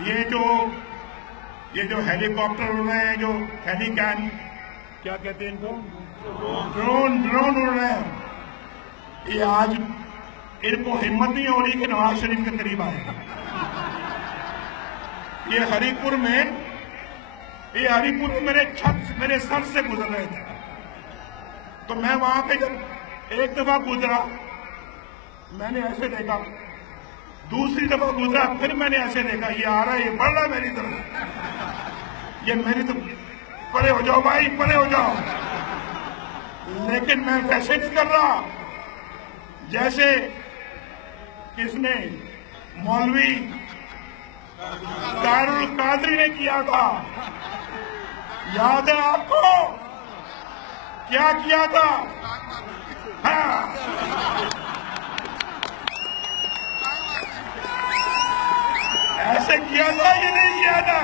ये जो हेलीकॉप्टर उड़ रहे हैं, जो हेलीकैन क्या कहते हैं इनको, ड्रोन उड़ रहे हैं, ये आज इनको हिम्मत नहीं हो रही कि नवाज शरीफ के करीब आए। ये हरिपुर में मेरे सर से गुजर रहे थे, तो मैं वहां पे जब एक दफा गुजरा मैंने ऐसे देखा, दूसरी दफा गुजरा फिर मैंने ऐसे देखा, ये आ रहा है, ये बढ़ रहा है मेरी तरफ, ये मेरी तरफ, परे हो जाओ भाई, परे हो जाओ। लेकिन मैं वैसे नहीं कर रहा जैसे किसने, मौलवी दारुल कादरी ने किया था। याद है आपको क्या किया था? हाँ। ऐसे किया था या नहीं किया था?